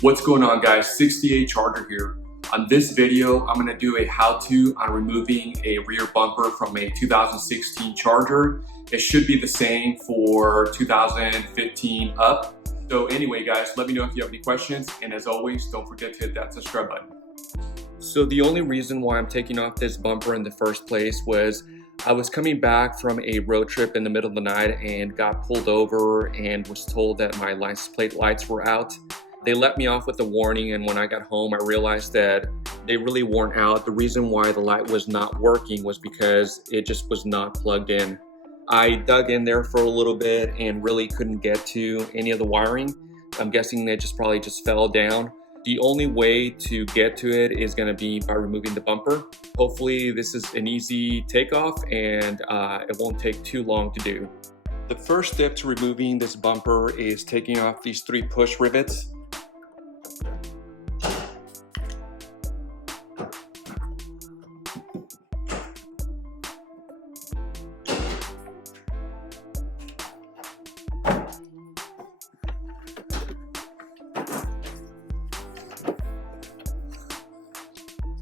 What's going on, guys? 68 Charger here. On this video, I'm gonna do a how-to on removing a rear bumper from a 2016 Charger. It should be the same for 2015 up. So anyway, guys, let me know if you have any questions. And as always, don't forget to hit that subscribe button. So the only reason why I'm taking off this bumper in the first place was I was coming back from a road trip in the middle of the night and got pulled over and was told that my license plate lights were out. They let me off with a warning, and when I got home, I realized that they really weren't out. The reason why the light was not working was because it just was not plugged in. I dug in there for a little bit and really couldn't get to any of the wiring. I'm guessing they probably just fell down. The only way to get to it is going to be by removing the bumper. Hopefully this is an easy takeoff and it won't take too long to do. The first step to removing this bumper is taking off these 3 push rivets.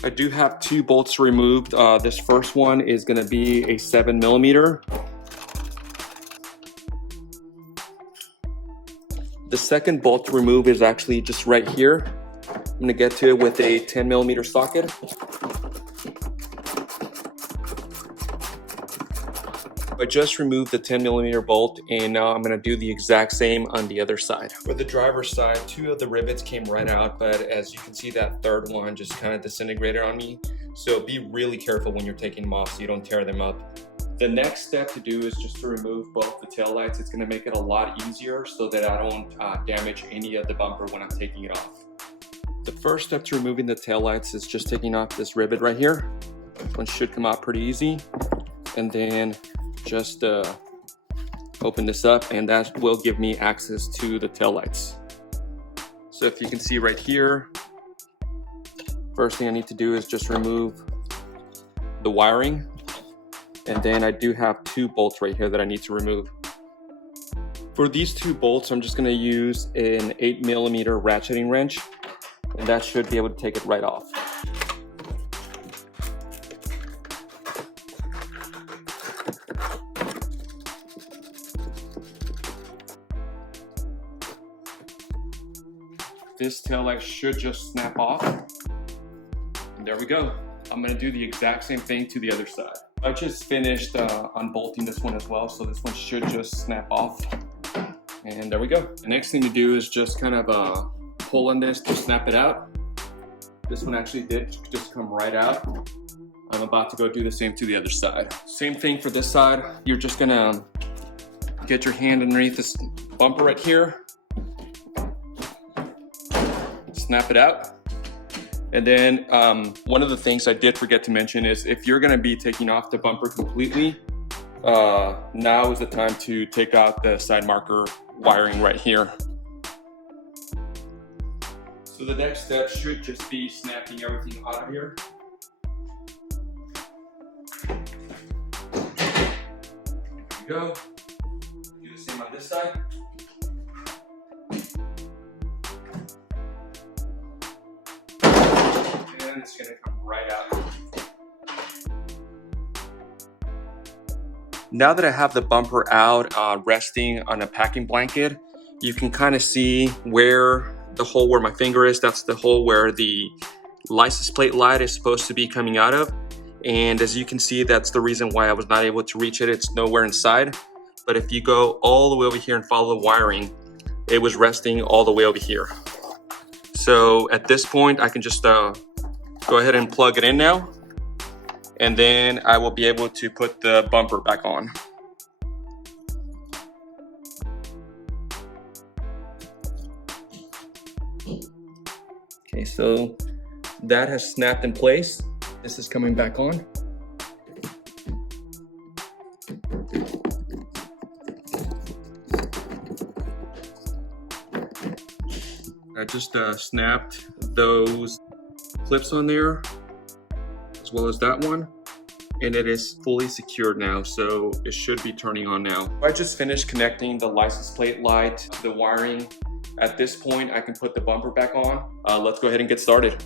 I do have 2 bolts removed. This first one is going to be a 7mm. The second bolt to remove is actually just right here. I'm going to get to it with a 10mm socket. I just removed the 10mm bolt, and now I'm going to do the exact same on the other side. For the driver's side, 2 of the rivets came right out, but as you can see, that third one just kind of disintegrated on me. So be really careful when you're taking them off so you don't tear them up. The next step to do is just to remove both the taillights. It's going to make it a lot easier so that I don't damage any of the bumper when I'm taking it off. The first step to removing the taillights is just taking off this rivet right here. This one should come out pretty easy. And then just open this up, and that will give me access to the taillights. So if you can see right here, first thing I need to do is just remove the wiring, and then I do have 2 bolts right here that I need to remove. For these 2 bolts, I'm just going to use an 8mm ratcheting wrench, and that should be able to take it right off. This taillight should just snap off. And there we go. I'm gonna do the exact same thing to the other side. I just finished unbolting this one as well, so this one should just snap off. And there we go. The next thing to do is just kind of pull on this to snap it out. This one actually did just come right out. I'm about to go do the same to the other side. Same thing for this side. You're just gonna get your hand underneath this bumper right here. Snap it out. And then one of the things I did forget to mention is if you're going to be taking off the bumper completely, now is the time to take out the side marker wiring right here. So the next step should just be snapping everything out of here. There we go. Do the same on this side. It's going to come right out. Now that I have the bumper out resting on a packing blanket, you can kind of see where the hole where my finger is. That's the hole where the license plate light is supposed to be coming out of. And as you can see, that's the reason why I was not able to reach it. It's nowhere inside. But if you go all the way over here and follow the wiring, it was resting all the way over here. So at this point, I can just go ahead and plug it in now, and then I will be able to put the bumper back on. Okay, so that has snapped in place. This is coming back on. I just snapped those clips on there as well as that one, and it is fully secured now, so it should be turning on now. I just finished connecting the license plate light to the wiring At this point, I can put the bumper back on. Let's go ahead and get started.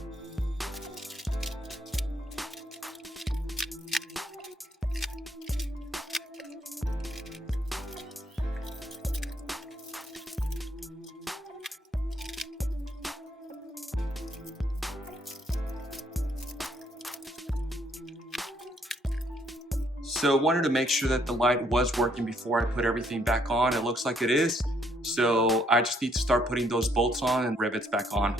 So I wanted to make sure that the light was working before I put everything back on. It looks like it is. So I just need to start putting those bolts on and rivets back on.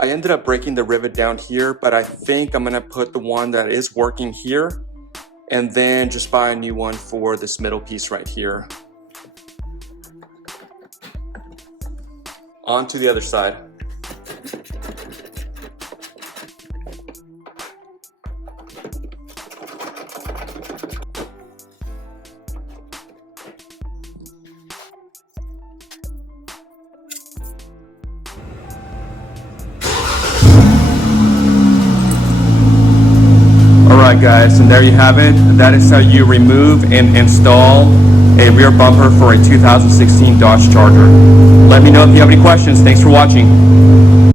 I ended up breaking the rivet down here, but I think I'm gonna put the one that is working here and then just buy a new one for this middle piece right here. On to the other side. Alright guys, and there you have it. That is how you remove and install a rear bumper for a 2016 Dodge Charger. Let me know if you have any questions. Thanks for watching.